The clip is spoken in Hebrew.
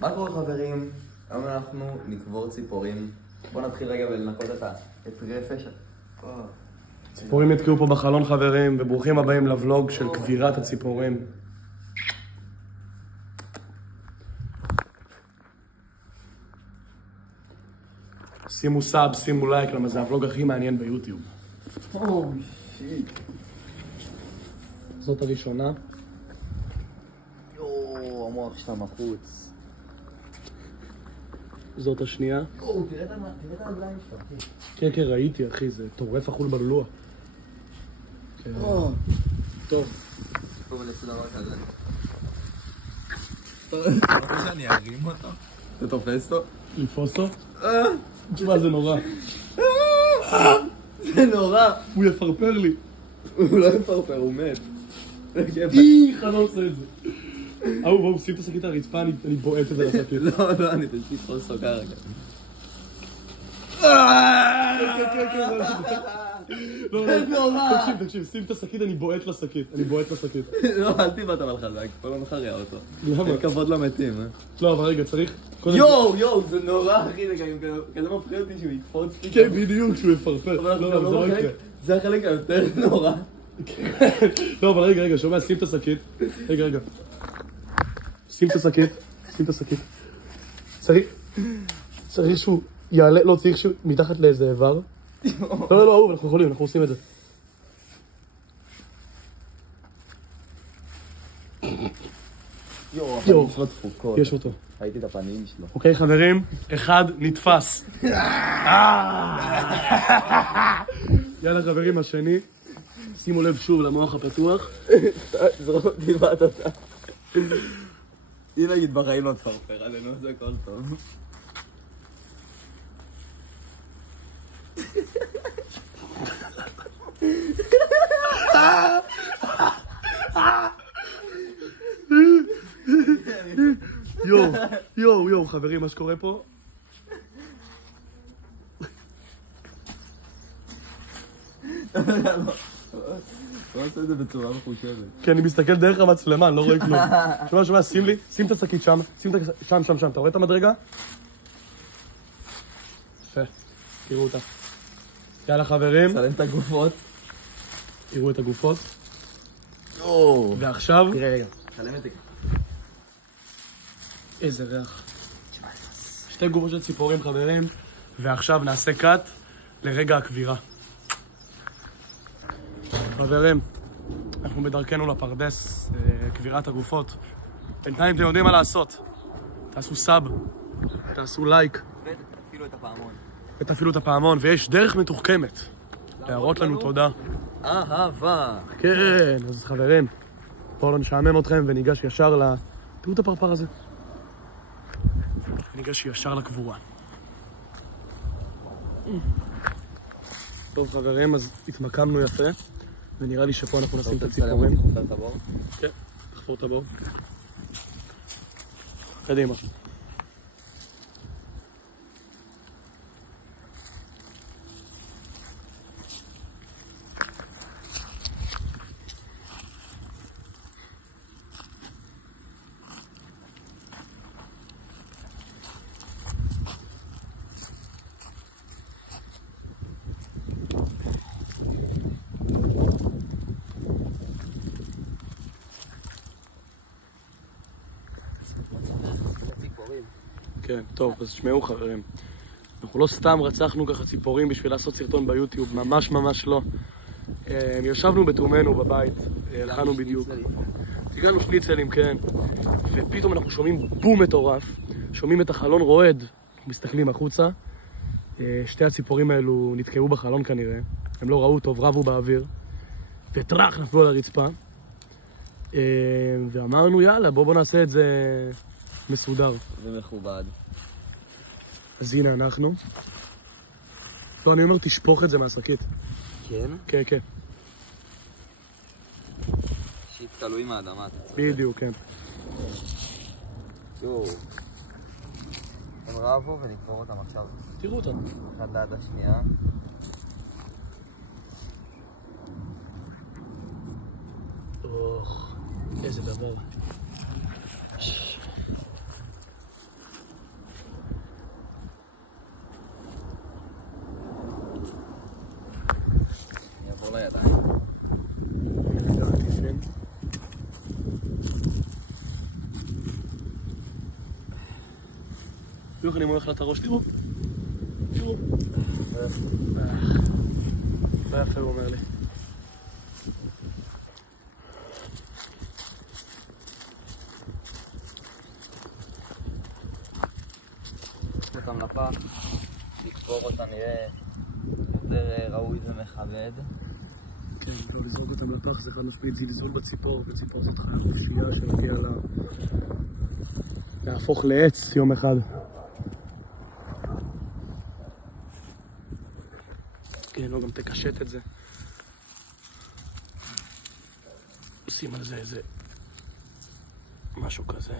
מה קורה חברים? היום אנחנו נקבור ציפורים. בואו נתחיל רגע ולנקות את רפש. ציפורים יתקעו פה בחלון חברים, וברוכים הבאים לבלוג של קבירת הציפורים. שימו סאב, שימו לייק, למה זה הוולוג הכי מעניין ביוטיוב. שיט. זאת הראשונה. יואו, המוח שלה מחוץ. זאת השנייה. יואו, תראה את הרגליים שלך, אחי. כן, כן, ראיתי, אחי, זה טורף אכול בלולוע. טוב. טוב, אני אעשה דבר כזה. אתה רוצה שאני ארים אותו? אתה תופס אותו? לתפוס לו? תשמע, זה נורא. זה נורא. הוא יפרפר לי. הוא לא יפרפר, הוא מת. איך, אני לא עושה את זה. בואו, שים את השקית על הרצפה, אני בועט את זה לשקית. לא, אני תשתי לתפוס אותו כרגע. זה נורא. תקשיב, שים את השקית, אני בועט לשקית. לא, אל תיבט אבל חזק, פה לא נחרע אותו. למה? אין כבוד למתים, אה? לא, אבל רגע, צריך... יואו, זה נורא, אחי, זה כזה מפחיד אותי שהוא יקפוץ לי. כן, בדיוק, שהוא יפרפר. לא, זה לא יקרה. זה החלק היותר נורא. לא, אבל רגע, שומע, שים את השקית. רגע. שים את השקית. צריך שהוא יעלה, לא, צריך שהוא מתחת לאיזה איבר. לא, אהוב, אנחנו יכולים, אנחנו עושים את זה. הפנים שלו דפוקות. יש אותו. ראיתי את הפנים שלו. אוקיי, חברים, אחד נתפס. יאללה, חברים, השני. שימו לב שוב למוח הפתוח. זרוק דיבת אותה. היא נגיד בחיים לא תפרפר עלינו, זה הכל טוב. יואו, חברים, מה שקורה פה? לא עושה את זה בצורה מחושבת. כן, אני מסתכל דרך המצלמה, אני לא רואה כלום. שומע, שים את השקית שם, שם, אתה רואה את המדרגה? יפה, תראו אותה. יאללה חברים. צלם את הגופות. תראו את הגופות. יואו. ועכשיו... תראה רגע, צלם את זה. איזה ריח. שתי גופות של ציפורים חברים, ועכשיו נעשה קאט לרגע הקבירה. חברים, אנחנו בדרכנו לפרדס, קבירת הגופות. בינתיים אתם יודעים מה לעשות. תעשו סאב, תעשו לייק. ותפעילו את הפעמון. ויש דרך מתוחכמת להראות לנו תודה. אהבה. כן, אז חברים, בואו לא נשעמם אתכם וניגש ישר תראו את הפרפר הזה. ניגש ישר לקבורה. טוב חברים, אז התמקמנו יפה. ונראה לי שפה אנחנו נשים את הציפורים. חופר את הבור? כן, תחפור את הבור. קדימה. כן, טוב, אז תשמעו חברים. אנחנו לא סתם רצחנו ככה ציפורים בשביל לעשות סרטון ביוטיוב, ממש לא. ישבנו בתומנו בבית, אכלנו בדיוק. תיקנו שניצלים, כן. ופתאום אנחנו שומעים בום מטורף, שומעים את החלון רועד, אנחנו מסתכלים החוצה. שתי הציפורים האלו נתקעו בחלון כנראה, הם לא ראו טוב, רבו באוויר. וטרח נפלו על הרצפה. ואמרנו יאללה, בואו נעשה את זה מסודר. ומכובד. אז הנה אנחנו. לא, אני אומר תשפוך את זה מהשקית. כן? כן. שיט תלוי מהאדמה. בדיוק, כן. יואו. הם רבו ונקבור אותם עכשיו. תראו אותם. אחד ליד השנייה. אוח, איזה דבר. תראו איך אני מולך לה את הראש, תראו. תראו. לא יפה, הוא אומר לי. אותם לפח, לקבור אותם יהיה יותר ראוי ומכבד. כן, לא לזרוק אותם לפח זה חד משמעית זלזול בציפור, וציפור זאת חיה חופשייה שמגיע לה להפוך לעץ יום אחד. כן, לא, גם תקשט את זה. שים על זה איזה משהו כזה.